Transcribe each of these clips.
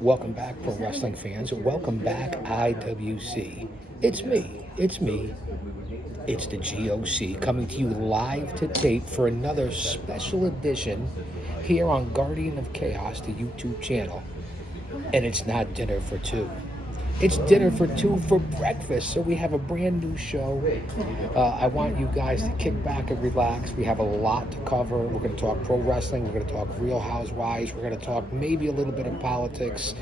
Welcome back, pro wrestling fans. Welcome back, IWC. It's me. It's the GOC coming to you live to tape for another special edition here on Guardian of Chaos, the YouTube channel. And it's not dinner for two. It's dinner for two for breakfast. So we have a brand new show. I want you guys to kick back and relax. We have a lot to cover. We're going to talk pro wrestling. We're going to talk Real Housewives. We're going to talk maybe a little bit of politics.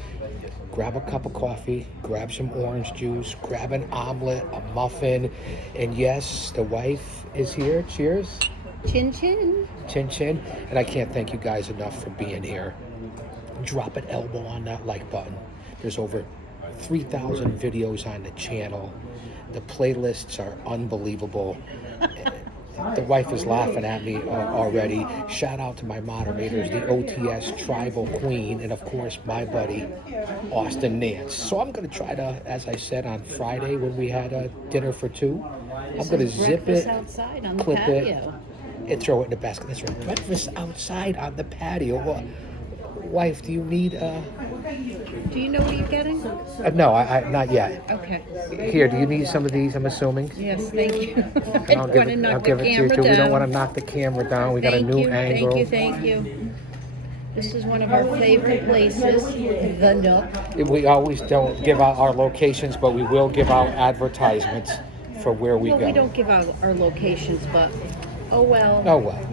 Grab a cup of coffee, grab some orange juice, grab an omelet, a muffin, and yes, the wife is here. Cheers. Chin chin. Chin chin. And I can't thank you guys enough for being here. Drop an elbow on that like button. There's over 3,000 videos on the channel. The playlists are unbelievable. The wife is laughing at me already. Shout out to my moderators, the OTS Tribal Queen, and of course my buddy, Austin Nance. So I'm going to try to, as I said on Friday when we had a dinner for two, I'm going to zip it, outside on the clip patio. it, and throw it in the basket. That's right, breakfast outside on the patio. Well, wife, do you need Do you know what you're getting? no, I not yet. Okay. Here, do you need some of these? I'm assuming. Yes, thank you. And I'll give it, I'll give it to you too. We don't want to knock the camera down. We got a new angle. Thank you. This is one of our favorite places, the Nook. We always don't give out our locations, but we will give out advertisements for where we Well, go. we don't give out our locations, but oh well. Oh well.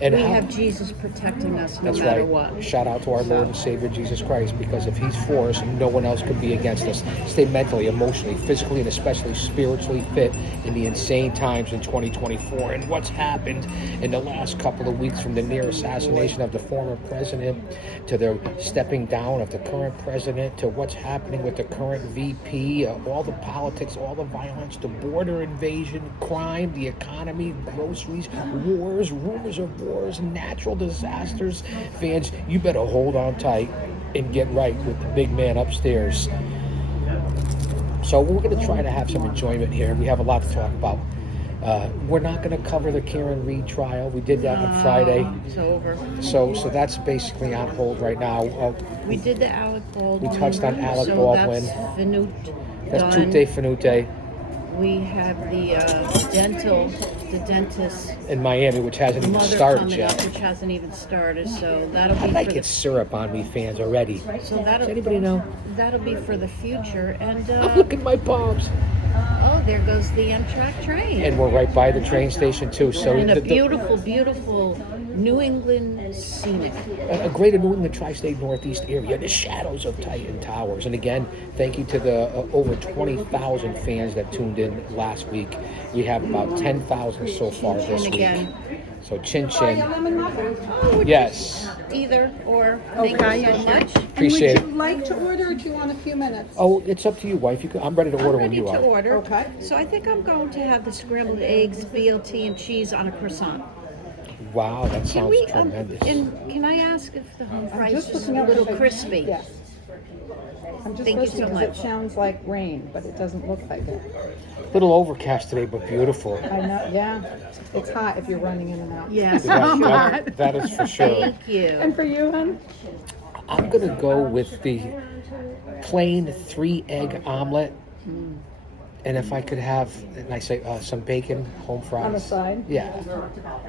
And We how- have Jesus protecting us no That's matter right. what. Shout out to our Lord and Savior Jesus Christ, because if He's for us, no one else could be against us. Stay mentally, emotionally, physically, and especially spiritually fit in the insane times in 2024. And what's happened in the last couple of weeks, from the near assassination of the former president to the stepping down of the current president to what's happening with the current VP, all the politics, all the violence, the border invasion, crime, the economy, groceries, wars, rumors of wars, natural disasters. Fans, you better hold on tight and get right with the big man upstairs. So we're going to try to have some enjoyment here. We have a lot to talk about. We're not going to cover the Karen Reed trial. We did that on Friday. It's over. So that's basically on hold right now. We did the Alec Baldwin. We touched on Alec so Baldwin. That's Finute. That's done. Tutte Finute We have the dentist in Miami, which hasn't even mother started coming yet. up, which hasn't even started. So that'll be I'd like for it syrup on me, fans, already. so Does that'll anybody know? that'll be for the future. And Look at my palms. oh, there goes the Amtrak train. And we're right by the train station, too. So And a the- beautiful New England scenic. a greater New England tri-state northeast area in the shadows of Titan Towers. And again, thank you to the over 20,000 fans that tuned in last week. We have about 10,000 so far this And week. again, So chin chin. oh, Yes. either or. Thank you so much. Appreciate And it. would you like to order, or do you want a few minutes? Oh, it's up to you, wife. I'm ready to order I'm when ready you to are. order. Okay. So I think I'm going to have the scrambled eggs, BLT, and cheese on a croissant. Wow, that Can sounds we? tremendous. And can I ask if the home I'm fries just is a looking up little if it- crispy? Yes. I'm just Thank you listening so because it much. sounds like rain, but it doesn't look like it. Little overcast today, but beautiful. I know, yeah. It's hot if you're running in and out. Yes. That is for sure. Thank you. And for you, hon? I'm gonna go with the plain 3-egg omelet, and if I could have, and I say some bacon, home fries On the side? Yeah,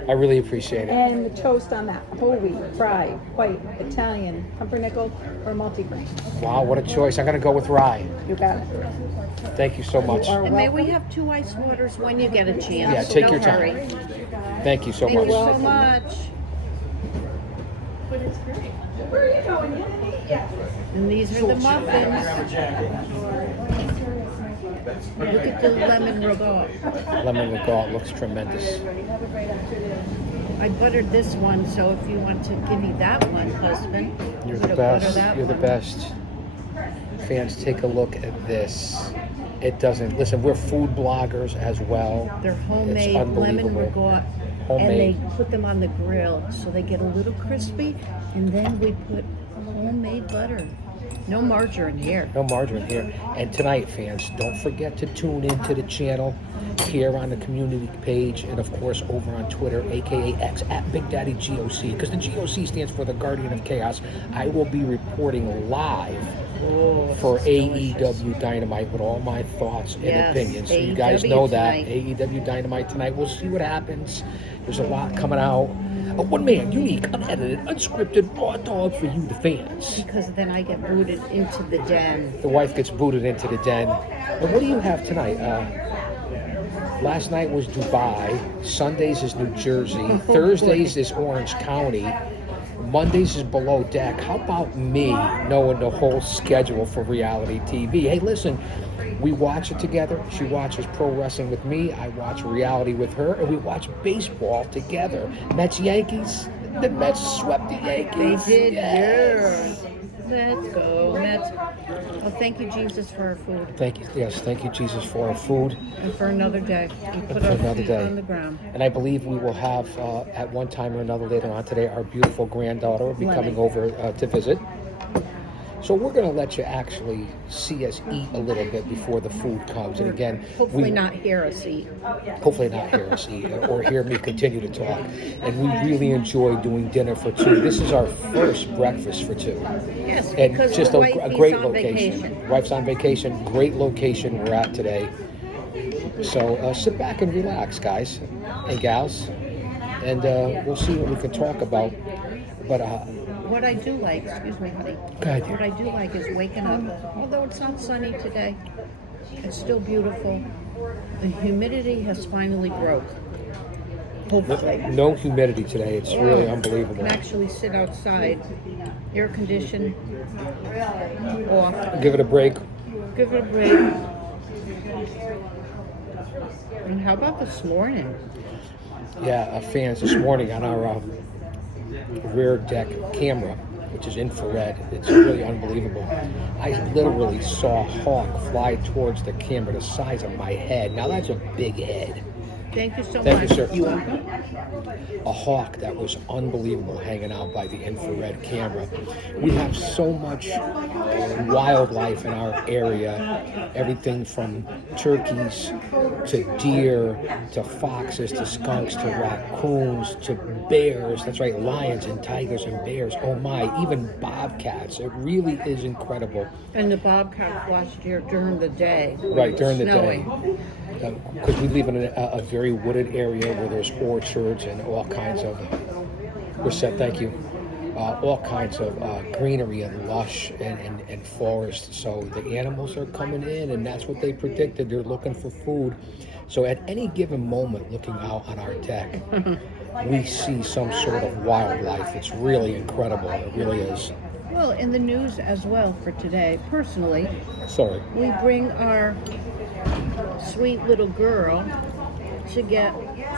I really appreciate it. And the toast on that, whole wheat, fried, white, Italian, pumpernickel, or multigrain. Wow, what a choice! I'm gonna go with rye. You got it. Thank you so much. You are And may we welcome. have 2 ice waters when you get a chance? Yeah, take Don't your time. hurry. Thank you so Thank much. you so much. Where are you going? And these are the muffins. Look at the lemon ragout. Lemon regaud looks tremendous. I buttered this one, so if you want to give me that one, husband, You're I'm the gonna butter best. that You're the one. best. Fans, take a look at this. It doesn't. Listen, we're food bloggers as well. They're It's homemade lemon unbelievable. ragout, Homemade. and they put them on the grill so they get a little crispy, and then we put homemade butter. No margarine here. No margarine here. And tonight, fans, don't forget to tune into the channel here on the community page, and of course over on Twitter, aka X, at Big Daddy GOC, because the GOC stands for the Guardian of Chaos. I will be reporting live for AEW Dynamite with all my thoughts and Yes, opinions. So you guys AEW know that. tonight. AEW Dynamite tonight. We'll see what happens. There's a lot coming out. A one-man, unique, unedited, unscripted, raw dog for you, the fans. Because then I get booted into the den. The wife gets booted into the den. And what do you have tonight? Last night was Dubai. Sundays is New Jersey. Thursdays is Orange County. Mondays is Below Deck. How about me knowing the whole schedule for reality TV? Hey, listen, we watch it together. She watches pro wrestling with me. I watch reality with her. And we watch baseball together. Mets Yankees. The Mets swept the They Yankees. did, Yes. yeah. Let's go. Oh, thank you, Jesus, for our food Thank you. Yes, thank you, Jesus, for our food. and for another day. We put For our another feet day. on the ground. And I believe we will have, at one time or another later on today, our beautiful granddaughter will be Lenny. coming over to visit. So we're going to let you actually see us eat a little bit before the food comes. And again, Hopefully not hear us eat. hopefully not hear us eat or hear me continue to talk. And we really enjoy doing dinner for two. This is our first breakfast for two. Yes, And because just the a wifey's great on location. vacation. Wife's on vacation. Great location we're at today. So sit back and relax, guys and gals, and we'll see what we can talk about. But What I do like, excuse me, honey. go ahead, dear. What I do like is waking up. Although it's not sunny today, it's still beautiful. The humidity has finally broke. Hopefully. No humidity today. It's really unbelievable. Can actually sit outside, air conditioned, off, Give it a break. give it a break. And how about this morning? Yeah, fans, this morning on our rear deck camera, which is infrared, it's really unbelievable. I literally saw a hawk fly towards the camera the size of my head. Now that's a big head. Thank you so Thank you, much. sir. You're welcome. A hawk that was unbelievable hanging out by the infrared camera. We have so much wildlife in our area, everything from turkeys to deer to foxes to skunks to raccoons to bears. That's right, lions and tigers and bears. Oh my, even bobcats. It really is incredible. And the bobcats last year during the day. Right, during the day. Snowing. Because we live in a very wooded area where there's orchards and all kinds of, thank you, all kinds of greenery and lush and forest. So the animals are coming in, and that's what they predicted. They're looking for food. So at any given moment, looking out on our deck, we see some sort of wildlife. It's really incredible. It really is. Well, in the news as well for today, personally, Sorry. we bring our sweet little girl to get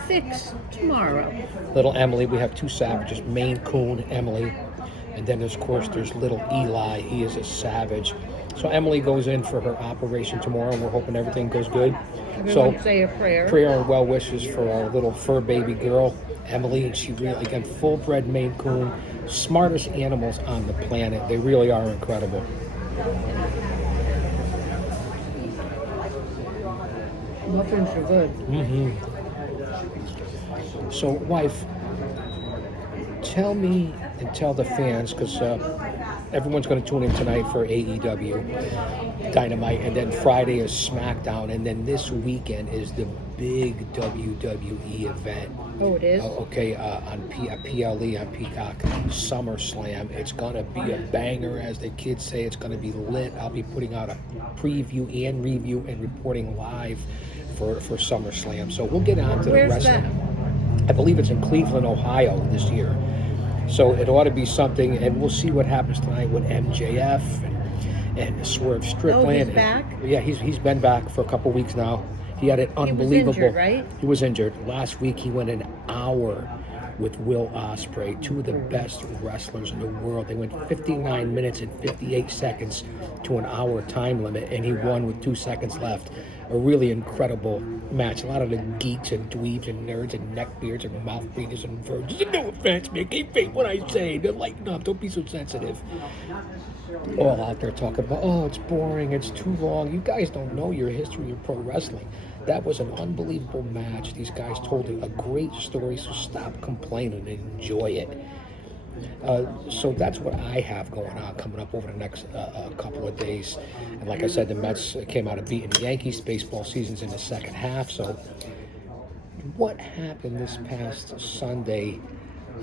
fixed tomorrow. Little Emily, we have two savages, Maine Coon, Emily, and then of course there's little Eli. He is a savage. So Emily goes in for her operation tomorrow, and we're hoping everything goes good. Everyone So say a prayer. prayer and well wishes for our little fur baby girl, Emily, and she really, again, full-bred Maine Coon, smartest animals on the planet. They really are incredible. Muffins are good. So, wife, tell me and tell the fans, because everyone's going to tune in tonight for AEW Dynamite, and then Friday is SmackDown, and then this weekend is the big WWE event. Oh, it is? Okay, on PLE, on Peacock, SummerSlam. It's going to be a banger, as the kids say. It's going to be lit. I'll be putting out a preview and review and reporting live for SummerSlam. So we'll get on to the Where's wrestling. that? I believe it's in Cleveland, Ohio this year. So it ought to be something, and we'll see what happens tonight with MJF and Swerve Strickland. Oh, he's back? Yeah, he's been back for a couple weeks now. He had an unbelievable. injured, right? He was injured. Last week he went an hour with Will Ospreay, two of the best wrestlers in the world. They went 59 minutes and 58 seconds to an hour time limit, and he won with 2 seconds left. a really incredible match. A lot of the geeks and dweebs and nerds and neckbeards and mouth breathers and virgins. And no offense, man, keep faith what I say. They're lighten up. Don't be so sensitive. All out there talking about, oh, it's boring, it's too long. You guys don't know your history of pro wrestling. That was an unbelievable match. These guys told a great story, so stop complaining and enjoy it. So that's what I have going on coming up over the next couple of days. And like I said, the Mets came out of beating the Yankees. Baseball season's in the second half. So what happened this past Sunday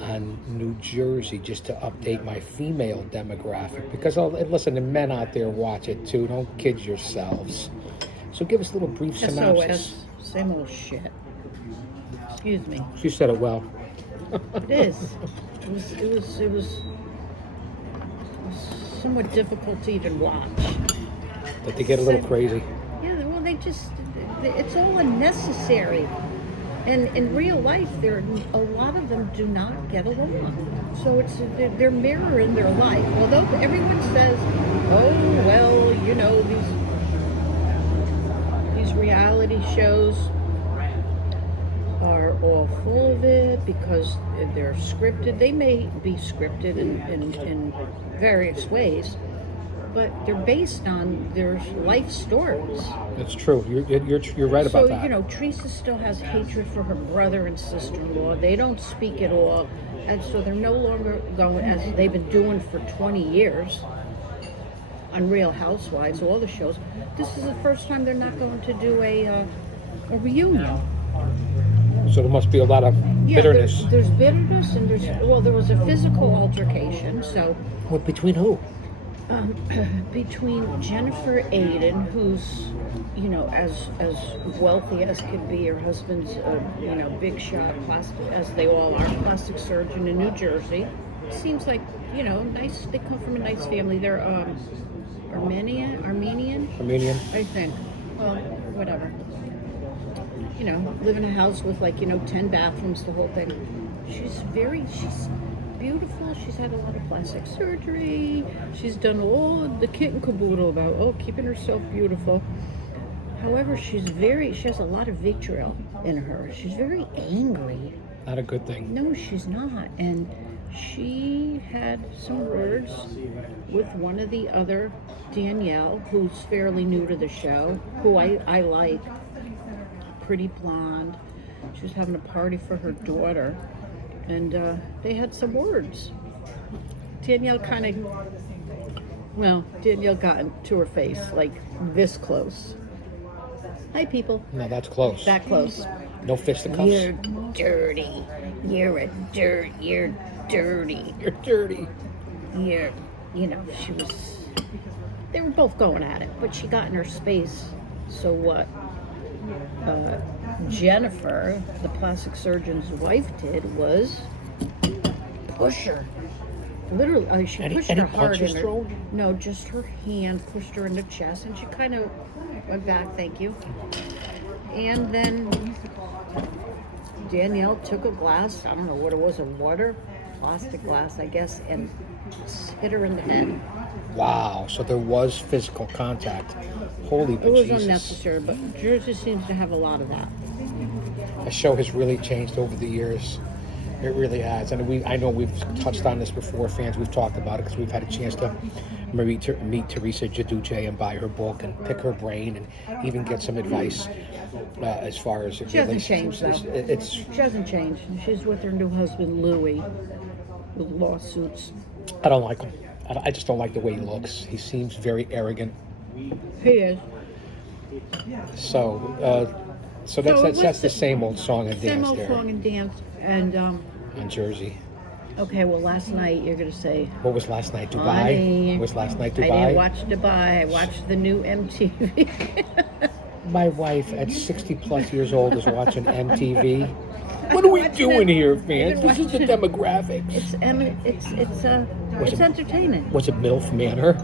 on New Jersey, just to update my female demographic? Because, listen, the men out there watch it too. Don't kid yourselves. So give us a little brief synopsis. SOS, same old shit. Excuse me. She said it well. It is. It was somewhat difficult to even watch. But they get a little crazy. Yeah, well, it's all unnecessary. And in real life, a lot of them do not get along. So they're mirroring their life. Although everyone says, oh, well, you know, these reality shows are all full of it because they're scripted. They may be scripted in various ways, but they're based on their life stories. That's true. You're right about that. So, you know, Teresa still has hatred for her brother and sister-in-law. They don't speak at all. And so they're no longer going, as they've been doing for 20 years, on Real Housewives, all the shows. This is the first time they're not going to do a reunion. So there must be a lot of bitterness. There's bitterness, and there was a physical altercation. So, What, between who? Between Jennifer Aiden, who's, you know, as wealthy as could be, her husband's, you know, big shot plastic, as they all are, plastic surgeon in New Jersey. Seems like, you know, nice. They come from a nice family. They're Armenian, I think. Well, whatever. You know, live in a house with, like, you know, 10 bathrooms, the whole thing. She's beautiful. She's had a lot of plastic surgery. She's done all the kit and caboodle about, keeping herself beautiful. However, she has a lot of vitriol in her. She's very angry. Not a good thing. No, she's not. And she had some words with one of the other, Danielle, who's fairly new to the show, who I like. Pretty blonde. She was having a party for her daughter, and they had some words. Danielle got into her face, like this close. Hi, people. No, that's close. That close. No fisticuffs? You're dirty. You're dirty. You're dirty. You know, they were both going at it, but she got in her space. So what Jennifer, the plastic surgeon's wife, did was push her. Literally, she pushed her hard in her. No, just her hand pushed her in the chest, and she kind of went back. Thank you. And then Danielle took a glass. I don't know what it was, of water, plastic glass, I guess, and hit her in the head. Wow, so there was physical contact. Holy It was Jesus. unnecessary, but Jersey seems to have a lot of that. The show has really changed over the years. It really has. And I know we've touched on this before, fans. We've talked about it because we've had a chance to meet Teresa Giudice and buy her book and pick her brain and even get some advice as far as She hasn't changed, though. She hasn't changed. She's with her new husband, Louis, with lawsuits. I don't like him. I just don't like the way he looks. He seems very arrogant. He is. So that's the same old song and dance Same old there song and dance. And, in Jersey. okay, well, last night, you're going to say... What was last night? Dubai? Honey, Was last night I Dubai? didn't watch Dubai. I watched the new MTV. My wife, at 60 plus years old, is watching MTV. What are we doing here, fans? This is the demographics. It's entertaining. Was it MILF Manor?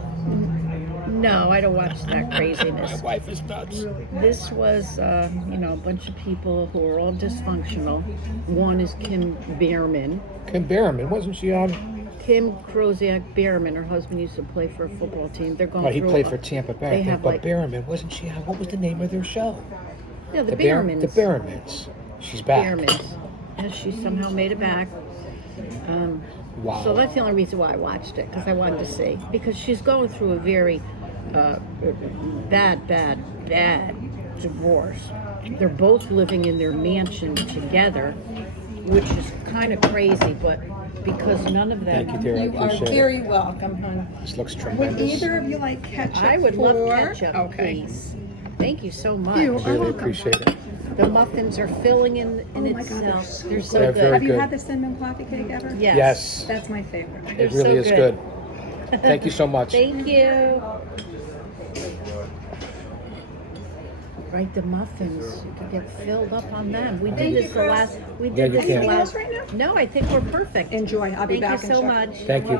No, I don't watch that My craziness. wife is nuts. This was, a bunch of people who are all dysfunctional. One is Kim Behrman. Kim Behrman, wasn't she on Kim Krosiak Behrman, her husband used to play for a football team. They're going Well, he through. played for Tampa Bay. They I think, have, but like- Behrman, wasn't she on? What was the name of their show? Yeah, the Behr- Behrmans. The Behrmans. She's back. Behrmans. And she somehow made it back. Wow. So that's the only reason why I watched it, because I wanted to see. Because she's going through a very bad divorce. They're both living in their mansion together, which is kind of crazy, but because none of them. Thank you, dear. I You are appreciate very it. welcome, hon. This looks Would tremendous. either of you like ketchup? I would love for- ketchup, Okay. please. Thank you so much. You I are really welcome. appreciate it. The muffins are filling in Oh my God, itself. they're They're so so They're good. very Have you good. had the cinnamon coffee cake ever? Yes. Yes. That's my favorite. They're It really so is good. good. Thank you so much. Thank you. Right, the muffins. You can get filled up on them. We did you, this the Chris. last. We Yeah, did you this can. the last. Anything else right No, I think we're perfect. Enjoy. I'll be Thank back you in so a much. Thank you.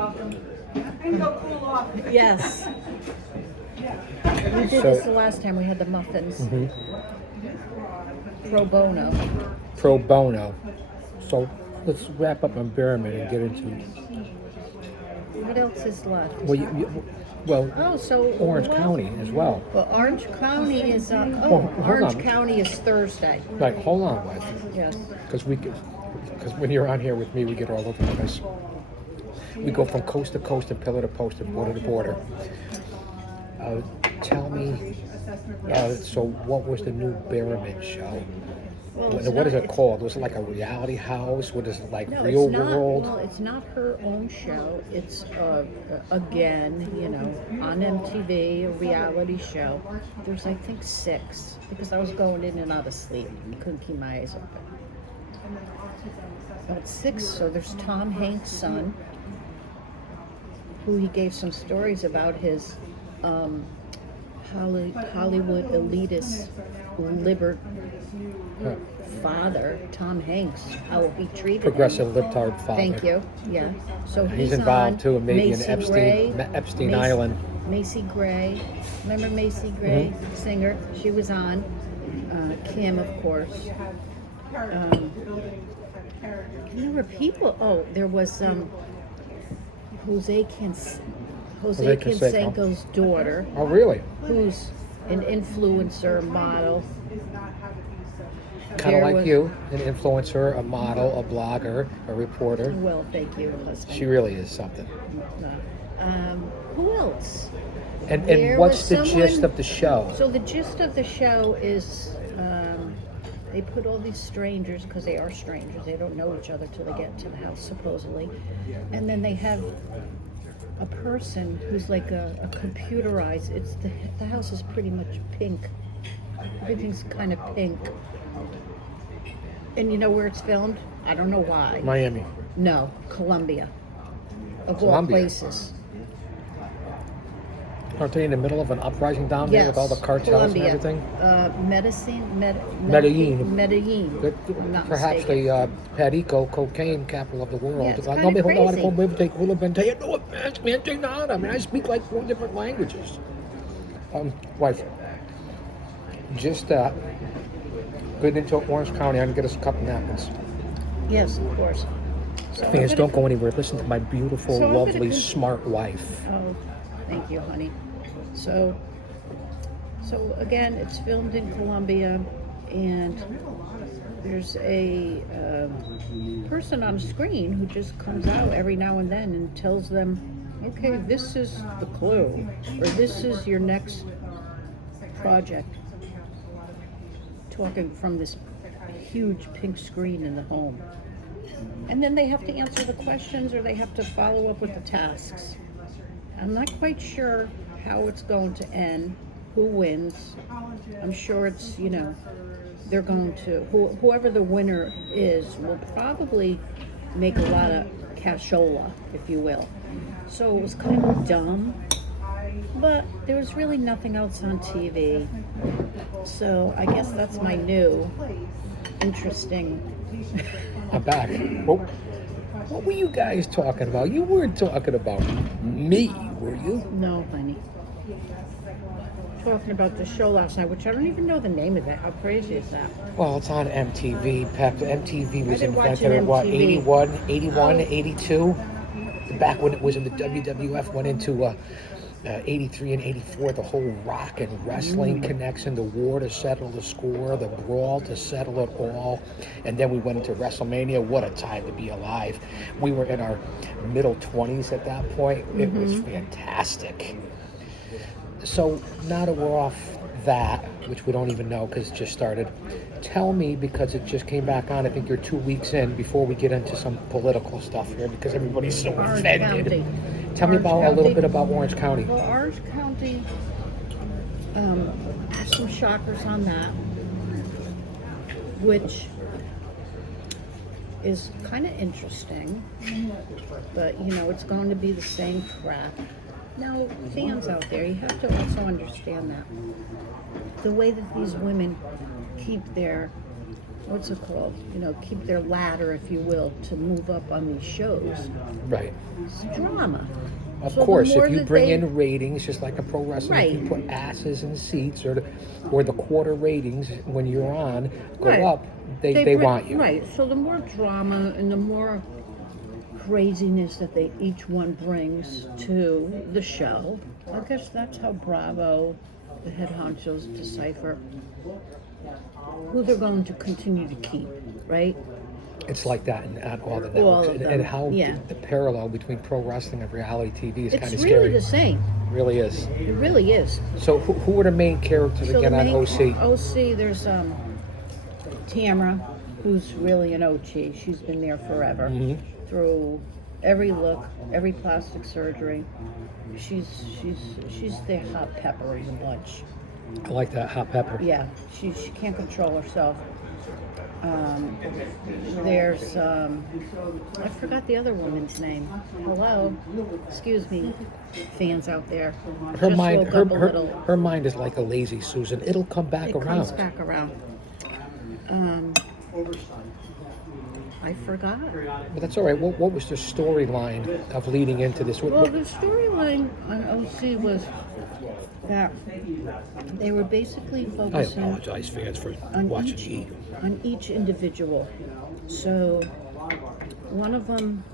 Yes. We did So- this the last time. We had the muffins. Pro bono. Pro bono. So let's wrap up on Behrman and get into. What else is left? Well, Oh, so Orange well, County as well. Well, Orange County is on. Well, hold Orange on. County is Thursday. Like, hold on, Wes. Yes. Because when you're on here with me, we get all over the place. We go from coast to coast and pillar to post and border to border. Tell me, so what was the new Behrman show? Well, it's What is not- it called? Was it like a reality house? What is it, like No, real it's not. world? Well, it's not her own show. It's again, on MTV, a reality show. There's, I think, 6 because I was going in and out of sleep. Couldn't keep my eyes open. But 6. So there's Tom Hanks' son, who he gave some stories about his Hollywood elitist Huh. father, Tom Hanks, how he treated him. Progressive libtard father. Thank you. Yeah. So He's he's involved on too, and maybe in Macy Epstein- Gray. Epstein Macy- Island. Macy Gray. Remember Macy Gray, singer? She was on. Kim, of course. There were people. Oh, there was Jose Canseco. Canseco's daughter, Oh, really? who's an influencer model. Kind of There like was- you, an influencer, a model, a blogger, a reporter. Well, thank you, husband. She really is something. Who else? And There what's was the someone- gist of the show? So the gist of the show is they put all these strangers, because they are strangers, they don't know each other till they get to the house, supposedly. And then they have a person who's like a computerized, the house is pretty much pink. Everything's kind of pink. And you know where it's filmed? I don't know why. Miami. No, Colombia. Of all Colombia. places. Aren't they in the middle of an uprising down there with all the cartels Colombia. and everything? Medellin. That I'm not perhaps mistaken. the Perico cocaine capital of the world. Yeah, it's Like, kinda no, hold on, crazy. I no offense, man, take none. I mean, I speak like 4 different languages. Wife, just been into Orange County. I'm gonna get us a couple napkins. Yes, of course. So Thing is, I'm don't gonna- go anywhere. Listen to my beautiful, So I'm gonna lovely, con- smart wife. Oh, thank you, honey. So again, it's filmed in Colombia, and there's a person on screen who just comes out every now and then and tells them, okay, this is the clue, or this is your next project. Talking from this huge pink screen in the home. And then they have to answer the questions, or they have to follow up with the tasks. I'm not quite sure how it's going to end, who wins. I'm sure it's, they're going to, whoever the winner is will probably make a lot of cashola, if you will. So it was kind of dumb, but there was really nothing else on TV. So I guess that's my new interesting. I'm back. What were you guys talking about? You weren't talking about me, were you? No, honey. Talking about the show last night, which I don't even know the name of it. How crazy is that? Well, it's on MTV. Pep, MTV was I didn't watch invented an in what, MTV. 81, 81, 82? back when it was in the WWF, went into 83 and 84, the whole Rock and wrestling connection, the war to settle the score, the brawl to settle it all. And then we went into WrestleMania. What a time to be alive. We were in our middle 20s at that point. It was fantastic. So now that we're off that, which we don't even know because it just started, tell me, because it just came back on, I think you're 2 weeks in, before we get into some political stuff here because everybody's so Orange offended. County. Tell me Orange about a little County. bit about Orange County. Well, Orange County, there's some shockers on that, which is kind of interesting, but it's going to be the same crap. Now, fans out there, you have to also understand that the way that these women keep their, what's it called? Keep their ladder, if you will, to move up on these shows. Right. It's drama. Of So the course, more if you that bring they- in ratings, just like a pro wrestling, if you Right. put asses in seats, or the quarter ratings when you're on go Right. up, they bring- want you. Right. So the more drama and the more craziness that each one brings to the show, I guess that's how Bravo, the head honchos, decipher who they're going to continue to keep, right? It's like that in all the All networks, of and, them, and how yeah. the parallel between pro wrestling and reality TV is kind It's of really scary. the same. Really is. It really is. So who are the main characters So again the on main- OC? OC, there's Tamara, who's really an OG. She's been there forever, through every look, every plastic surgery. She's the hot pepper of the bunch. I like that hot pepper. Yeah, she can't control herself. There's I forgot the other woman's name. Hello, excuse me, fans out there. Her Just mind, woke her, up a little. her mind is like a lazy Susan. It'll come back It around. comes back around. I forgot. But that's all right. What was the storyline of leading into this? Well, the storyline on OC was that they were basically I focusing apologize, fans, for on watching each, E. on each individual. So one of them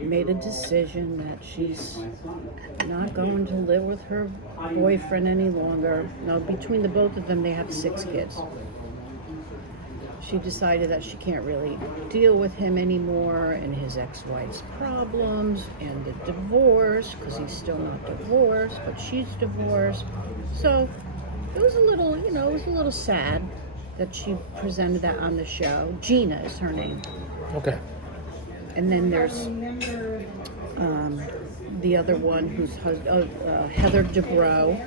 made a decision that she's not going to live with her boyfriend any longer. Now, between the both of them, they have 6 kids. She decided that she can't really deal with him anymore and his ex-wife's problems and the divorce, because he's still not divorced, but she's divorced. So it was a little, it was a little sad that she presented that on the show. Gina is her name. Okay. And then there's the other one who's Heather Dubrow.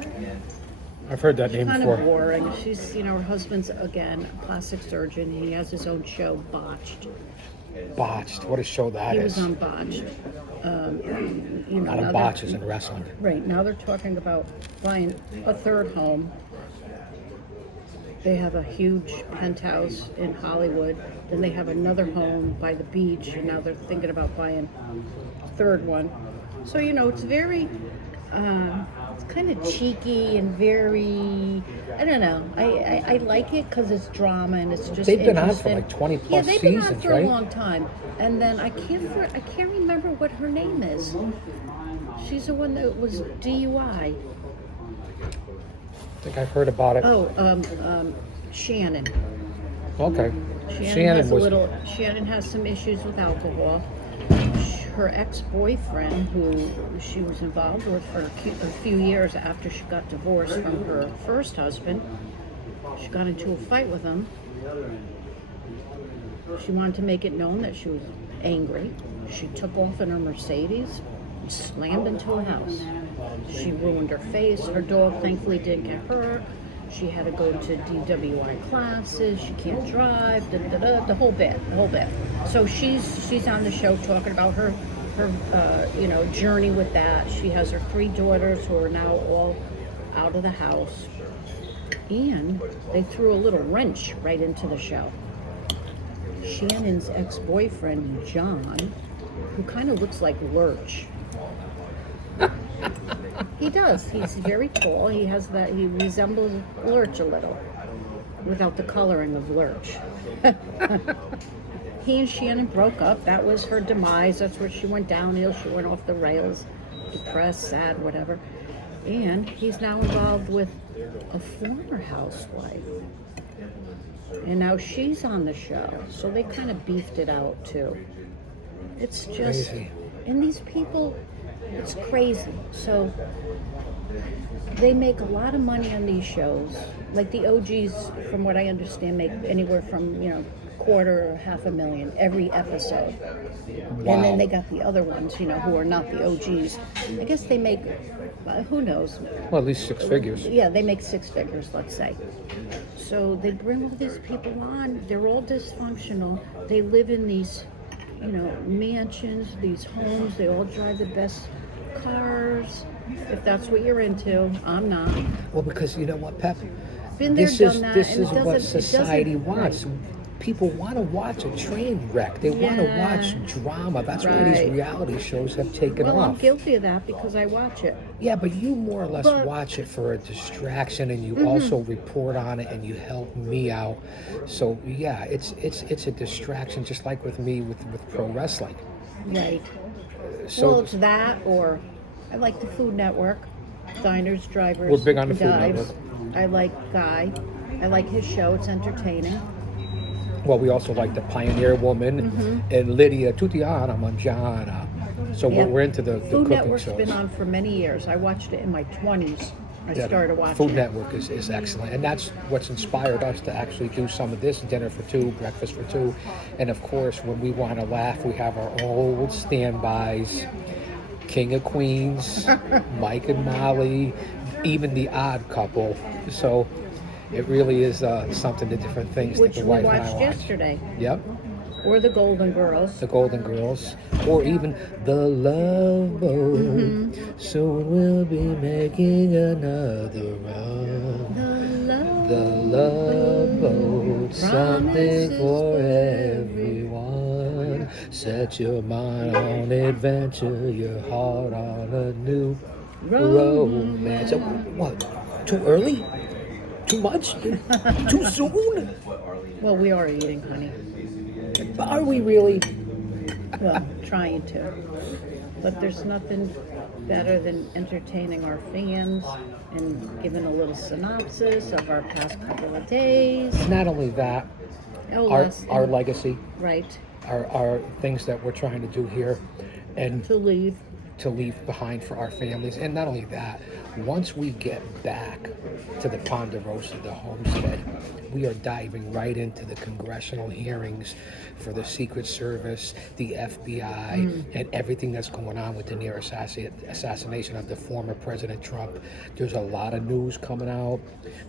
I've heard that name Kind before. of boring. She's, her husband's, again, a plastic surgeon. He has his own show, Botched. Botched. What a show that He is. was on Botched. A lot now of they're- botches in wrestling. Right, now they're talking about buying a third home. They have a huge penthouse in Hollywood. Then they have another home by the beach, and now they're thinking about buying a third one. So, it's very, it's kind of cheeky and very, I don't know. I like it because it's drama and it's just They've been on for interesting. like 20 plus Yeah, they've been on seasons, for right? a long time. And then I can't remember what her name is. She's the one that was DUI. I think I've heard about it. Oh, Shannon. Okay. Shannon has some issues with alcohol. Her ex-boyfriend, who she was involved with for a few years after she got divorced from her first husband, she got into a fight with him. She wanted to make it known that she was angry. She took off in her Mercedes and slammed into a house. She ruined her face. Her dog thankfully didn't get hurt. She had to go to DWI classes. She can't drive. The whole bit. So she's on the show talking about her journey with that. She has her 3 daughters who are now all out of the house, and they threw a little wrench right into the show. Shannon's ex-boyfriend John, who kind of looks like Lurch. He does. He's very tall. He resembles Lurch a little, without the coloring of Lurch. he and Shannon broke up. That was her demise. That's where she went downhill. She went off the rails, depressed, sad, whatever. And he's now involved with a former housewife. And now she's on the show. So they kind of beefed it out too. It's just, Crazy. and these people, it's crazy. So they make a lot of money on these shows. Like the OGs, from what I understand, make anywhere from, quarter or $500,000 every episode. Wow. And then they got the other ones, who are not the OGs. I guess they make, who knows? Well, at least 6 figures. Yeah, they make 6 figures, let's say. So they bring all these people on. They're all dysfunctional. They live in these, mansions, these homes. They all drive the best cars. If that's what you're into, I'm not. Well, because you know what, Pep? Been there, done that. This and is it what doesn't- it society doesn't- wants. right. People want to watch a train wreck. They want to Yeah. watch drama. That's why these Right. reality shows have taken Well, I'm off. guilty of that because I watch it. Yeah, but you more or less But- watch it for a distraction, and you also report on it, and you help me out. So yeah, it's a distraction, just like with me with pro wrestling. Right. So Well, it's that, or I like the Food Network, Diners, Drivers, We're big on the Food Dives. Network. I like Guy. I like his show. It's entertaining. well, we also like the Pioneer Woman and Lydia Tutiana Mangiana. So Yeah. we're into the Food cooking Network's shows. been on for many years. I watched it in my 20s. I Yeah, started watching Food it. Network is excellent, and that's what's inspired us to actually do some of this dinner for two, breakfast for two, and of course, when we want to laugh, we have our old standbys, King of Queens, Mike and Molly, even the Odd Couple. So it really is something to different things Which that the we wife and I watched watch. yesterday. Yep. Or the Golden Girls. The Golden Girls, or even the Love Boat. Soon we'll be making another run. The Love Boat, something for everyone. Set your mind on adventure, your heart on a new romance. What? Too early? Too much? Too soon? Well, we are eating, honey. Are we really? Well, trying to. But there's nothing better than entertaining our fans and giving a little synopsis of our past couple of days. Not only that, Oh, our less- our legacy, Right. our things that we're trying to do here, and To leave. to leave behind for our families. And not only that, once we get back to the Ponderosa, the homestead, we are diving right into the congressional hearings for the Secret Service, the FBI, and everything that's going on with the near assassination of the former President Trump. There's a lot of news coming out.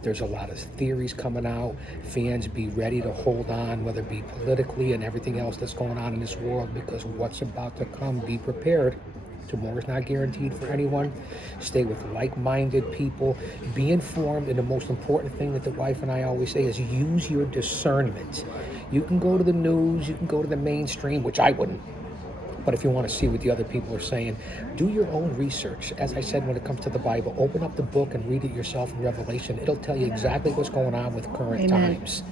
There's a lot of theories coming out. Fans, be ready to hold on, whether it be politically and everything else that's going on in this world, because what's about to come, be prepared. Tomorrow's not guaranteed for anyone. Stay with like-minded people. Be informed, and the most important thing that the wife and I always say is use your discernment. You can go to the news, you can go to the mainstream, which I wouldn't. But if you want to see what the other people are saying, do your own research. As I said, when it comes to the Bible, open up the book and read it yourself in Revelation. It'll tell you exactly what's going on with current Amen. times.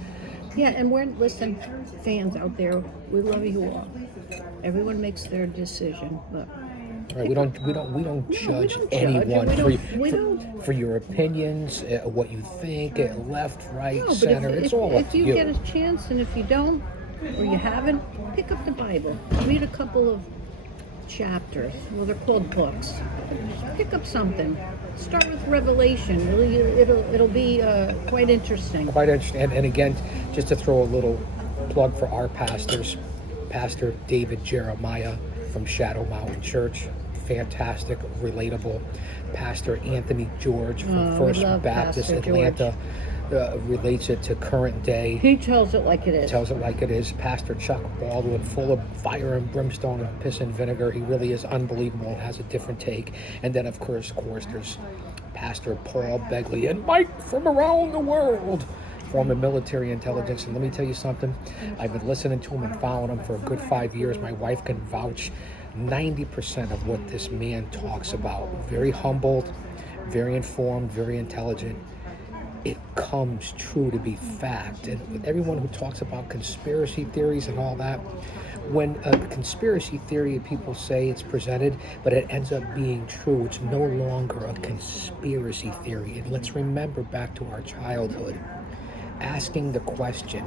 Yeah, and listen, fans out there, we love you all. Everyone makes their decision, but Right, we don't judge don't judge, anyone and we for, don't- for your opinions, what you think, left, right, no, but center. It's all up if to you you. get a chance, and if you don't, or you haven't, pick up the Bible. Read a couple of chapters. Well, they're called books. Pick up something. Start with Revelation. It'll be quite interesting. Quite interesting. And again, just to throw a little plug for our pastors, Pastor David Jeremiah from Shadow Mountain Church, fantastic, relatable. Pastor Anthony George from Oh, we First love Baptist Pastor Atlanta relates it to current day. He tells it like it is. Tells it like it is. Pastor Chuck Baldwin, full of fire and brimstone and piss and vinegar. He really is unbelievable and has a different take. And then, of course, there's Pastor Paul Begley and Mike from around the world, former military intelligence. And let me tell you something. I've been listening to him and following him for a good 5 years. My wife can vouch 90% of what this man talks about. Very humbled, very informed, very intelligent. it comes true to be fact. And with everyone who talks about conspiracy theories and all that, when a conspiracy theory, people say it's presented, but it ends up being true, it's no longer a conspiracy theory. And let's remember back to our childhood, asking the question,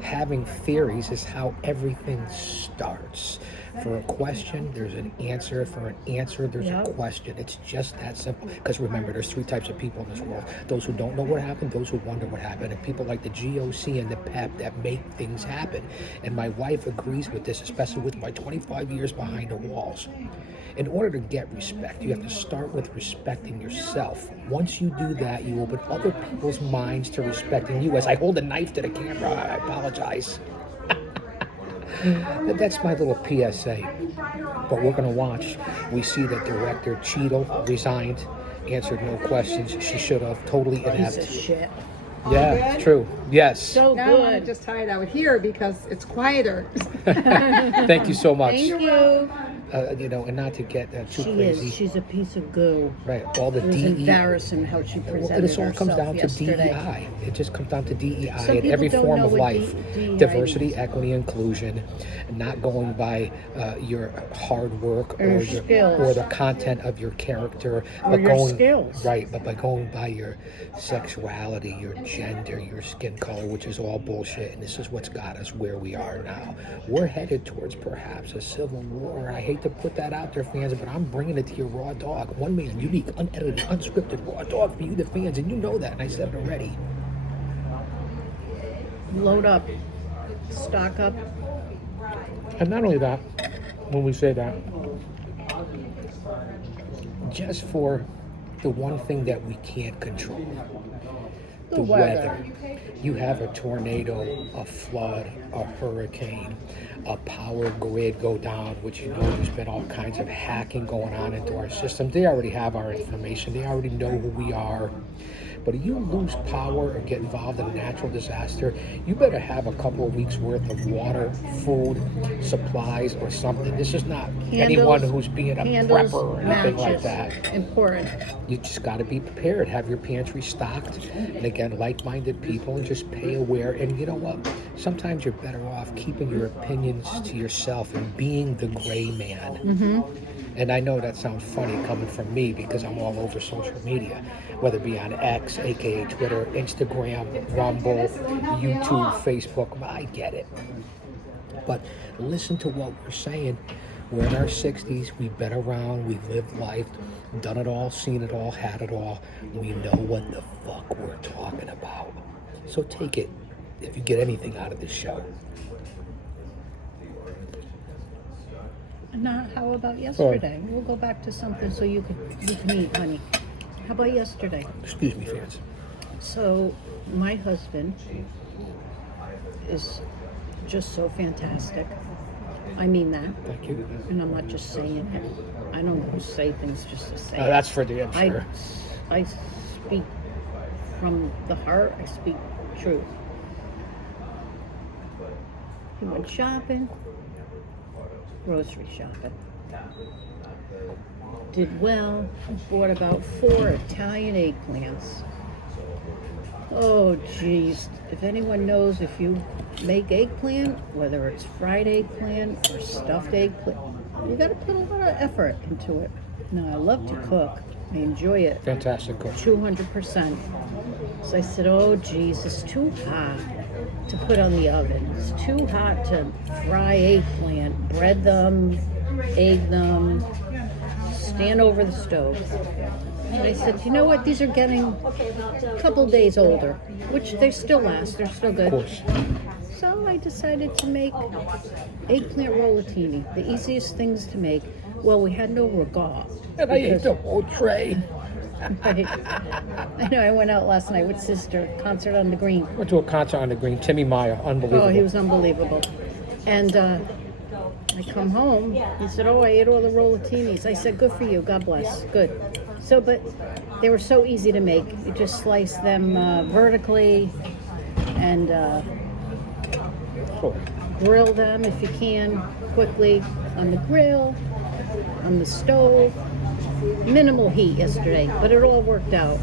having theories is how everything starts. For a question, there's an answer. For an answer, there's a question. It's just that simple. Because remember, there's 3 types of people in this world. Those who don't know what happened, those who wonder what happened, and people like the GOC and the PEP that make things happen. And my wife agrees with this, especially with my 25 years behind the walls. In order to get respect, you have to start with respecting yourself. Once you do that, you open other people's minds to respecting you. As I hold a knife to the camera, I apologize. That's my little PSA. But we're going to watch. We see that director Cheadle resigned, answered no questions. She should have. Totally Piece of inept. shit. Yeah, it's true. Yes. So Now I'm good. just tired out here because it's quieter. Thank you so much. Thank you. And not to get too She crazy. is. She's a piece of goo. Right. All the It was DEI. embarrassing how she presented This all comes herself down yesterday. to DEI. It just comes down to DEI Some in people every don't form know of what life. DEI Diversity, means. equity, inclusion, not going by your hard work Or your skills. or the content of your character, Or but your going skills. right, but by going by your sexuality, your gender, your skin color, which is all bullshit. And this is what's got us where we are now. We're headed towards perhaps a civil war. I hate to put that out there, fans, but I'm bringing it to your raw dog. One man, unique, unedited, unscripted, raw dog for you, the fans, and you know that, and I said it already. Load up. Stock up. And not only that, when we say that, just for the one thing that we can't control, the weather. You have a tornado, a flood, a hurricane, a power grid go down, which there's been all kinds of hacking going on into our system. They already have our information. They already know who we are. But if you lose power or get involved in a natural disaster, you better have a couple of weeks worth of water, food, supplies, or something. This is not anyone who's being a candles, prepper or anything like matches. that. Important. You just got to be prepared. Have your pantry stocked. And again, like-minded people, and just pay aware. And you know what? Sometimes you're better off keeping your opinions to yourself and being the gray man. Mm-hmm. And I know that sounds funny coming from me because I'm all over social media, whether it be on X, aka Twitter, Instagram, Rumble, YouTube, Facebook. I get it. But listen to what we're saying. We're in our 60s. We've been around. We've lived life, done it all, seen it all, had it all. We know what the fuck we're talking about. So take it if you get anything out of this show. Now, how about yesterday? We'll go back to something so you can eat, honey. How about yesterday? Excuse me, fans. So, my husband is just so fantastic. I mean that. Thank you. And I'm not just saying it. I don't say things just to say it. That's for damn sure. I speak from the heart. I speak truth. He went shopping, grocery shopping. Did well. Bought about 4 Italian eggplants. Oh, geez. If anyone knows, if you make eggplant, whether it's fried eggplant or stuffed eggplant, you got to put a lot of effort into it. Now, I love to cook. I enjoy it. Fantastic cook. 200%. So I said, oh, geez, it's too hot to put on the oven. It's too hot to fry eggplant, bread them, egg them, stand over the stove. And I said, you know what? These are getting a couple days older, which they still last. They're still Of good. course. So I decided to make eggplant rollatini, the easiest things to make. Well, we had no regal. And I ate the whole tray. I know, I went out last night with sister, concert on the Green. Went to a concert on the Green. Timmy Meyer, unbelievable. Oh, he was unbelievable. And I come home, he said, oh, I ate all the rollatinis. I said, good for you, God bless, good. So, but they were so easy to make. You just slice them vertically and Sure. grill them if you can, quickly on the grill, on the stove. Minimal heat yesterday, but it all worked out.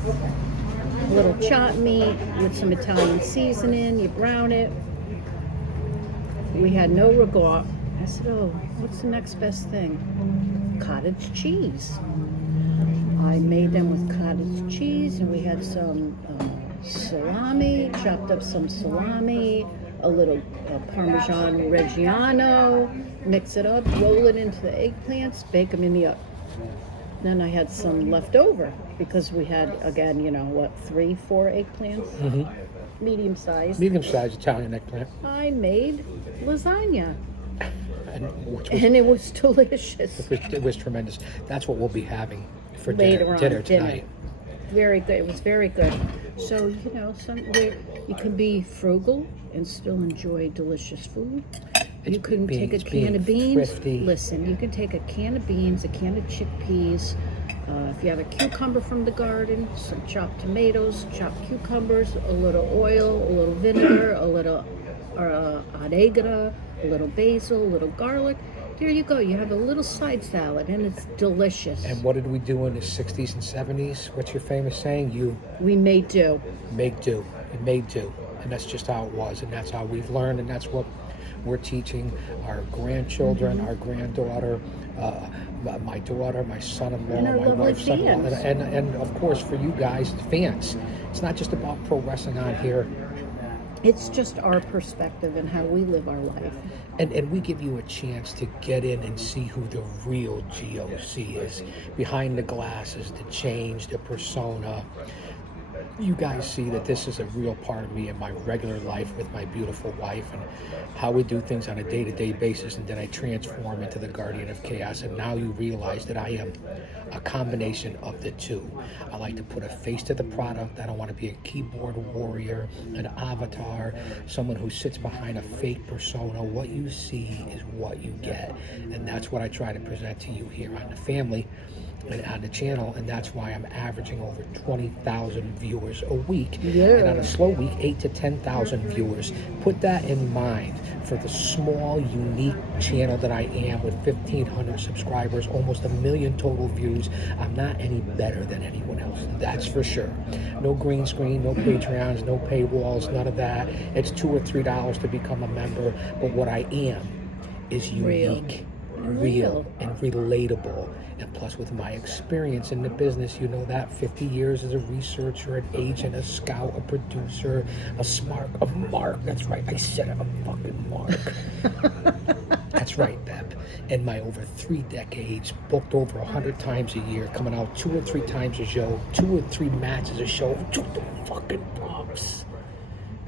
A little chopped meat with some Italian seasoning. You brown it. We had no regard. I said, oh, what's the next best thing? Cottage cheese. I made them with cottage cheese, and we had some salami, chopped up some salami, a little Parmesan Reggiano, mix it up, roll it into the eggplants, bake them in the oven. Then I had some left over because we had, again, 3, 4 eggplants, medium size. Medium-sized Italian eggplant. I made lasagna, And and it was delicious. it was tremendous. That's what we'll be having for Later on, dinner tonight. Very good. It was very good. So, you can be frugal and still enjoy delicious food. You can take a can of beans. Thrifty. Listen, you can take a can of beans, a can of chickpeas. If you have a cucumber from the garden, some chopped tomatoes, chopped cucumbers, a little oil, a little vinegar, a little oregano, a little basil, a little garlic. There you go. You have a little side salad, and it's delicious. And what did we do in the 60s and 70s? What's your famous saying? You We made do. make do. It made do. And that's just how it was. And that's how we've learned. And that's what we're teaching our grandchildren, our granddaughter, my daughter, my son-in-law, And our my lovely wife's son-in-law. fans. And of course, for you guys, the fans. It's not just about pro wrestling on here. It's just our perspective and how we live our life. And we give you a chance to get in and see who the real GOC is. Behind the glasses, the change, the persona. You guys see that this is a real part of me in my regular life with my beautiful wife and how we do things on a day-to-day basis, and then I transform into the Guardian of Chaos, and now you realize that I am a combination of the two. I like to put a face to the product. I don't want to be a keyboard warrior, an avatar, someone who sits behind a fake persona. What you see is what you get, and that's what I try to present to you here on The Family and on the channel, and that's why I'm averaging over 20,000 viewers a week. Yeah. And on a slow week, 8 to 10,000 viewers. Put that in mind for the small, unique channel that I am with 1,500 subscribers, almost 1 million total views. I'm not any better than anyone else, that's for sure. No green screen, no Patreons, no paywalls, none of that. It's $2 or $3 to become a member, but what I am is unique, real, and relatable. And plus, with my experience in the business, you know that 50 years as a researcher, an agent, a scout, a producer, a mark. That's right, I said it, a fucking mark. That's right, Beb. In my over 3 decades, booked over 100 times a year, coming out 2 or 3 times a show, 2 or 3 matches a show, took the fucking bumps.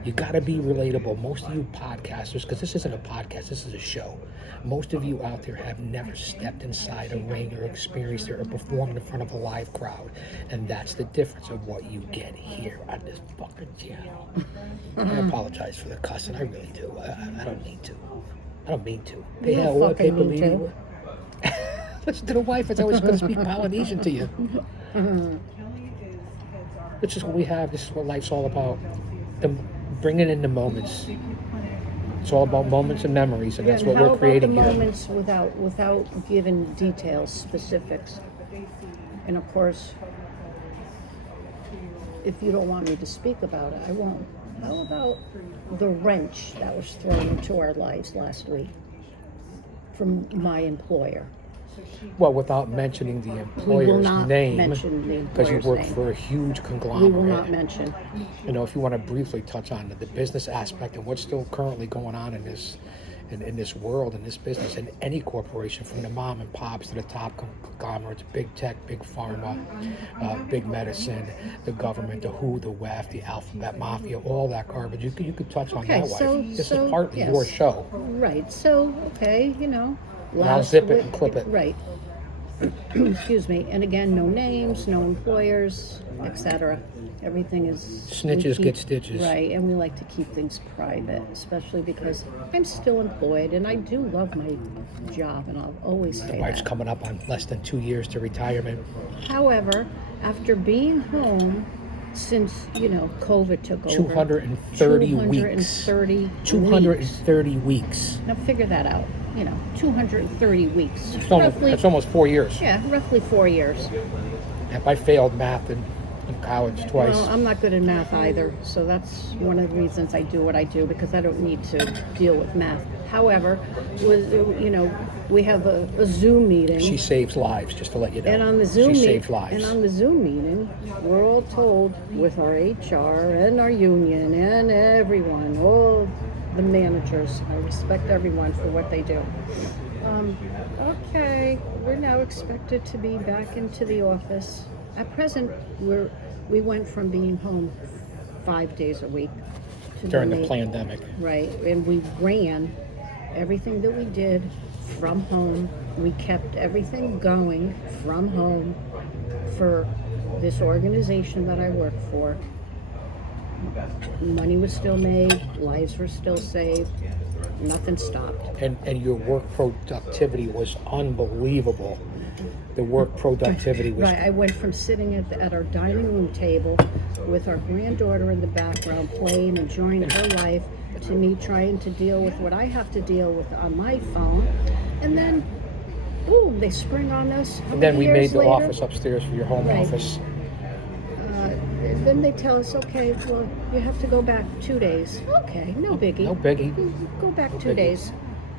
You gotta be relatable. Most of you podcasters, because this isn't a podcast, this is a show. Most of you out there have never stepped inside a ring or experienced it or performed in front of a live crowd. And that's the difference of what you get here on this fucking channel. I apologize for the cussing, I really do. I don't need to. I don't mean to. You don't fucking need to. Listen to the wife, it's always going to speak Polynesian to you. This is what we have, this is what life's all about. Bringing in the moments. It's all about moments and memories, and that's what we're creating here. here. How about the moments without giving details, specifics? And of course, if you don't want me to speak about it, I won't. How about the wrench that was thrown into our lives last week from my employer? Well, without mentioning the We will employer's not name, mention the because you employer's work name. for a huge We conglomerate. will not mention. You know, if you want to briefly touch on the business aspect and what's still currently going on in this world, in this business, in any corporation, from the mom and pops to the top conglomerates, big tech, big pharma, big medicine, the government, the WHO, the WEF, the alphabet mafia, all that garbage. You could touch on that, wife. This is partly yes. your show. Right. So, okay, And I'll zip it and clip it. Right. Excuse me. And again, no names, no employers, etc. Everything is... Snitches get stitches. Right, and we like to keep things private, especially because I'm still employed and I do love my job, and I'll always say Wife's that. coming up on less than 2 years to retirement. However, after being home since, COVID took over... 230 weeks. 230 weeks. Now figure that out. 230 weeks. That's almost 4 years. Yeah, roughly 4 years. If I failed math in college twice. Well, I'm not good in math either, so that's one of the reasons I do what I do, because I don't need to deal with math. However, we have a Zoom meeting. She saves lives, just to let you know. And on the Zoom she meet- saves lives. And on the Zoom meeting, we're all told with our HR and our union and everyone, all the managers, I respect everyone for what they do. Okay, we're now expected to be back into the office. At present, we went from being home 5 days a week to During the being- pandemic. Right, and we ran everything that we did from home. We kept everything going from home for this organization that I work for. Money was still made, lives were still saved, nothing stopped. And your work productivity was unbelievable. The work productivity was Right, I went from sitting at our dining room table with our granddaughter in the background playing, enjoying her life, to me trying to deal with what I have to deal with on my phone. And then, boom, they spring on us. How And then many we made years the later? office upstairs for your home Right. office. Then they tell us, okay, well, you have to go back 2 days. Okay, no biggie. No biggie. Go back two biggie. days.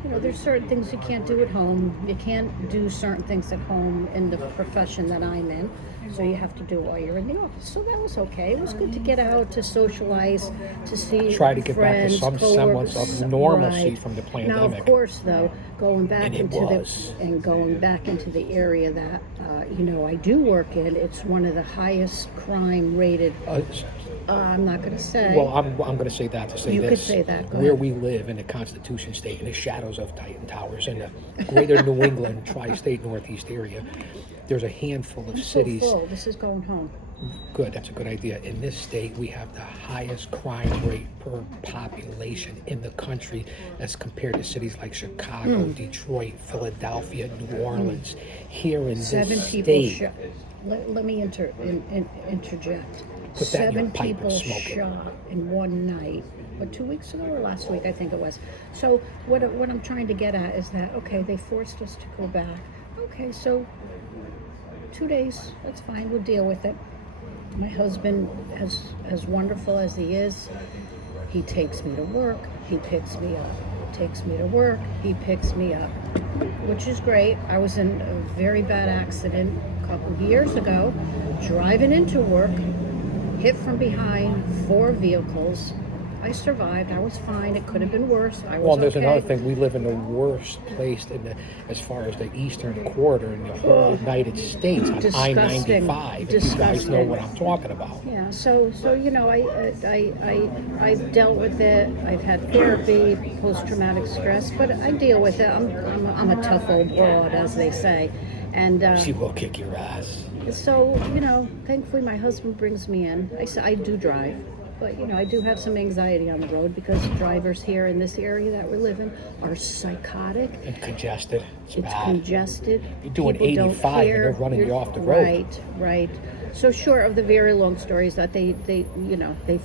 There's certain things you can't do at home. You can't do certain things at home in the profession that I'm in. So you have to do it while you're in the office. So that was okay. It was good to get out, to socialize, to see Try to get back to friends, some semblance of coworkers. normalcy Right. from the Now, of pandemic. course, though, going back And it into was. the area that I do work in, it's one of the highest crime rated. I'm not going to say. Well, I'm going to say that to say You this. could say that. Go Where ahead. we live in the Constitution State, in the shadows of Titan Towers, in the greater New England tri-state Northeast area, there's a handful of I'm so cities. full. This is going home. Good, that's a good idea. In this state, we have the highest crime rate per population in the country as compared to cities like Chicago, Detroit, Philadelphia, New Orleans. Here in this 7 people state, shot. Let me interject. Put that in your 7 pipe and people smoke it. shot in one night. But 2 weeks ago or last week, I think it was. So what I'm trying to get at is that, okay, they forced us to go back. Okay, so 2 days, that's fine, we'll deal with it. My husband, as wonderful as he is, he takes me to work, he picks me up. Takes me to work, he picks me up, which is great. I was in a very bad accident a couple of years ago, driving into work, hit from behind 4 vehicles. I survived. I was fine. It could have been worse. I was well, there's okay. another thing. We live in the worst place as far as the eastern quarter in the whole United States on Disgusting. I-95. If you guys know Disgusting. what I'm talking about. Yeah, so I've dealt with it. I've had therapy, post-traumatic stress, but I deal with it. I'm a tough old broad, as they say, and She will kick your ass. so thankfully my husband brings me in. I do drive, but I do have some anxiety on the road because drivers here in this area that we live in are psychotic. And congested. It's bad. Congested. You're doing People don't 85 and care. they're running you off the road. Right. So short of the very long stories that they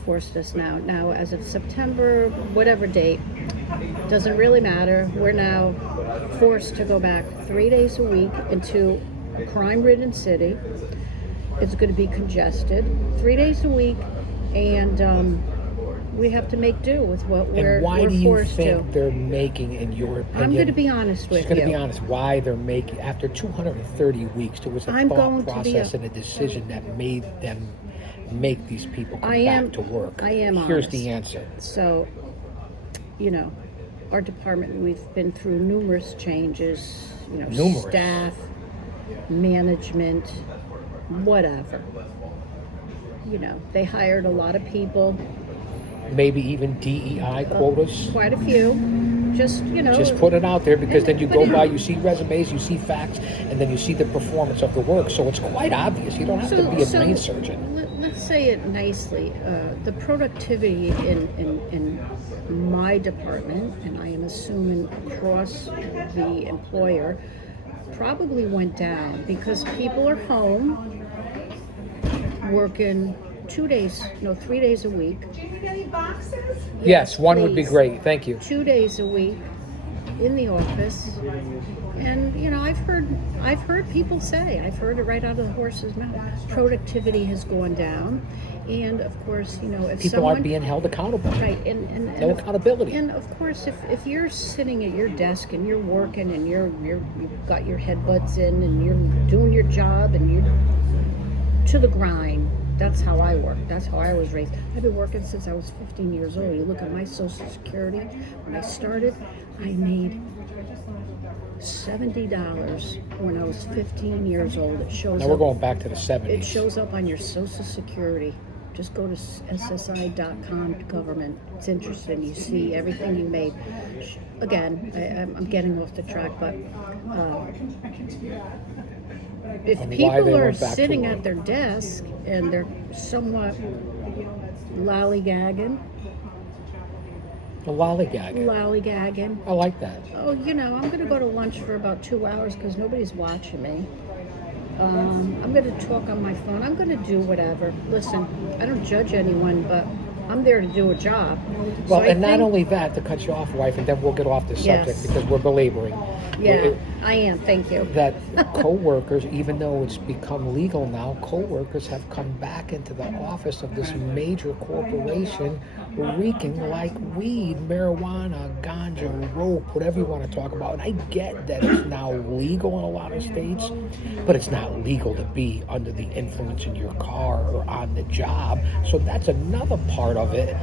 forced us now. Now, as of September, whatever date, doesn't really matter. We're now forced to go back 3 days a week into a crime-ridden city. It's going to be congested 3 days a week, and we have to make do with what we're And why do you forced think to. they're making, in your opinion? I'm going to be honest with She's going to be you. honest. Why they're making, after 230 weeks, there was a I'm thought going to be process a- and a decision that made them make these people come I am- back to work. I am Here's honest. the answer. So, our department, we've been through numerous changes, Numerous. staff, management, whatever. They hired a lot of people, Maybe even DEI quotas. quite a few. Just Put it out there, because then you go by, you see resumes, you see facts, and then you see the performance of the work. So it's quite obvious. You don't have to be a brain surgeon. Let's say it nicely. The productivity in my department, and I am assuming across the employer, probably went down because people are home working 3 days a week. Yes, one would be Please. great. Thank you. 2 days a week, in the office, and I've heard people say, I've heard it right out of the horse's mouth, productivity has gone down, and of course, if People someone, aren't being held accountable. right, and No accountability. and of course, if you're sitting at your desk and you're working and you've got your headbuds in and you're doing your job and you're to the grind. That's how I work. That's how I was raised. I've been working since I was 15 years old. You look at my Social Security. When I started, I made $70 when I was 15 years old. It shows Now we're up. going back to the 70s. It shows up on your Social Security. Just go to SSI.com government. It's interesting. You see everything you made. Again, I'm getting off the track, but if On why people they are went back to sitting work. at their desk and they're somewhat lollygagging, The lollygagging. I like that. oh, I'm going to go to lunch for about 2 hours because nobody's watching me. I'm going to talk on my phone. I'm going to do whatever. Listen, I don't judge anyone, but I'm there to do a job. Well, So I and not think- only that, to cut you off, wife, and then we'll get off this subject Yes. because we're belaboring. Yeah, I am. Thank you. That co-workers, even though it's become legal now, co-workers have come back into the office of this major corporation reeking like weed, marijuana, ganja, rope, whatever you want to talk about. And I get that it's now legal in a lot of states, but it's not legal to be under the influence in your car or on the job. So that's another part of it.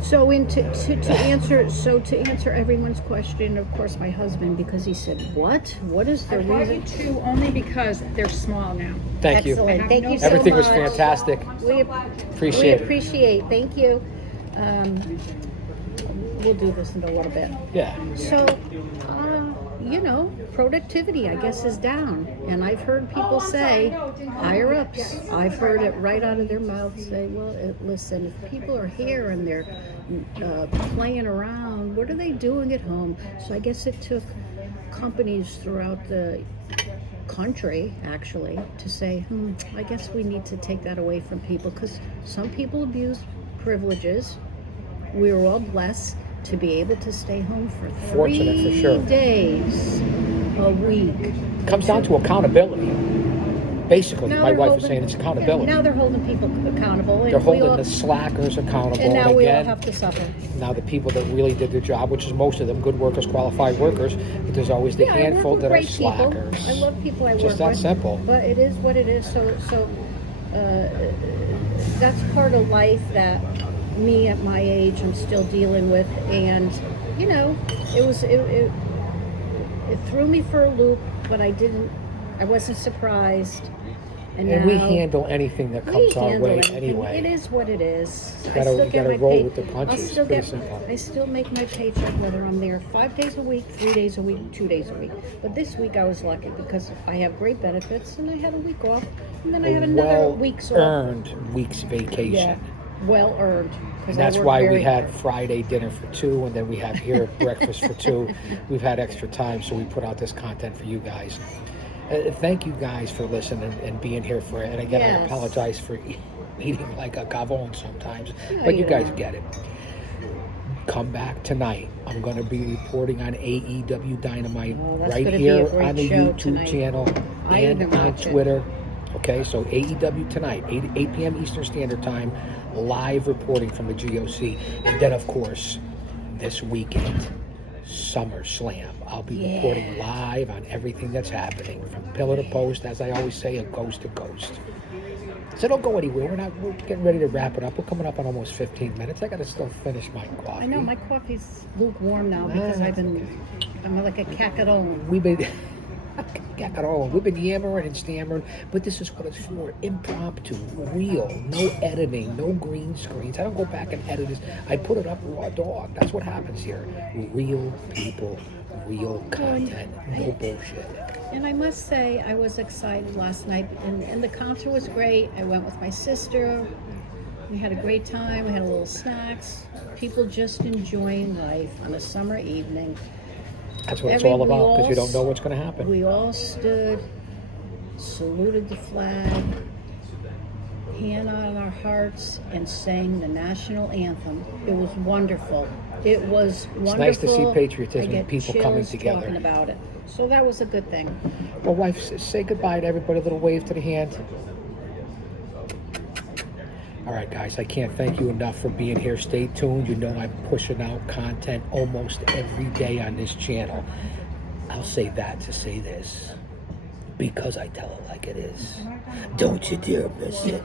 So to answer everyone's question, of course, my husband, because he said, "What? What is the I brought you reason?" two only because they're small now. Thank you. Excellent. Thank you so Everything was much. fantastic. We Appreciate it. appreciate. Thank you. We'll do this in a little bit. Yeah. So, productivity, I guess, is down. And I've heard people say, higher ups, I've heard it right out of their mouths say, well, listen, if people are here and they're playing around, what are they doing at home? So I guess it took companies throughout the country, actually, to say, I guess we need to take that away from people because some people abuse privileges. We were all blessed to be able to stay home for Fortunate, for 3 sure. days a week. Comes down to accountability. Basically, Now my they're wife is holding- saying it's accountability. Now they're holding people accountable. And They're we holding all- the slackers accountable. And now And we all again, have to suffer. now the people that really did their job, which is most of them, good workers, qualified workers, but there's always the Yeah, I work handful with that are great people. slackers. I love people I work Just that with. simple. But it is what it is. So that's part of life that me at my age I'm still dealing with, and it threw me for a loop, but I wasn't surprised. And now we handle anything that we comes our handle way anything. anyway. It is what it is. You I gotta- still you get gotta my roll pay- with the punches. I'll still Pretty get. simple. I still make my paycheck whether I'm there 5 days a week, 3 days a week, 2 days a week. But this week I was lucky because I have great benefits and I had a week off, and then I have another week's off. Well-earned week's vacation. Yeah, well earned. And that's why we had Friday dinner for 2, and then we have here breakfast for 2. We've had extra time, so we put out this content for you guys. Thank you guys for listening and being here for it. And again, I Yes. apologize for eating like a gavon sometimes, No, but you you guys don't. get it. Come back tonight. I'm going to be reporting on AEW Dynamite Oh, that's right gonna be a here great on the show YouTube tonight. channel I and even on watch it. Twitter. Okay, so AEW tonight, 8 p.m. Eastern Standard Time, live reporting from the GOC. And then, of course, this weekend, SummerSlam. I'll be reporting live on everything that's happening, from pillar to post, as I always say, and coast to coast. So don't go anywhere. We're getting ready to wrap it up. We're coming up on almost 15 minutes. I got to still finish my coffee. I know my coffee's lukewarm now because I'm like a cacadone. We've been We've been yammering and stammering, but this is what it's for: impromptu, real, no editing, no green screens. I don't go back and edit this. I put it up raw dog. That's what happens here. Real people, real content, no bullshit. And I must say, I was excited last night, and the concert was great. I went with my sister. We had a great time. We had a little snacks. People just enjoying life on a summer evening. That's what it's all we about, all because you don't know what's going to happen. We all stood, saluted the flag, hand on our hearts and sang the national anthem. It was wonderful. It was wonderful. nice to see patriotism I and get people coming chills together. talking about it. So that was a good thing. Well, wife, say goodbye to everybody. A little wave to the hand. All right, guys, I can't thank you enough for being here. Stay tuned. You know I'm pushing out content almost every day on this channel. I'll say that to say this, because I tell it like it is. Don't you dare miss it.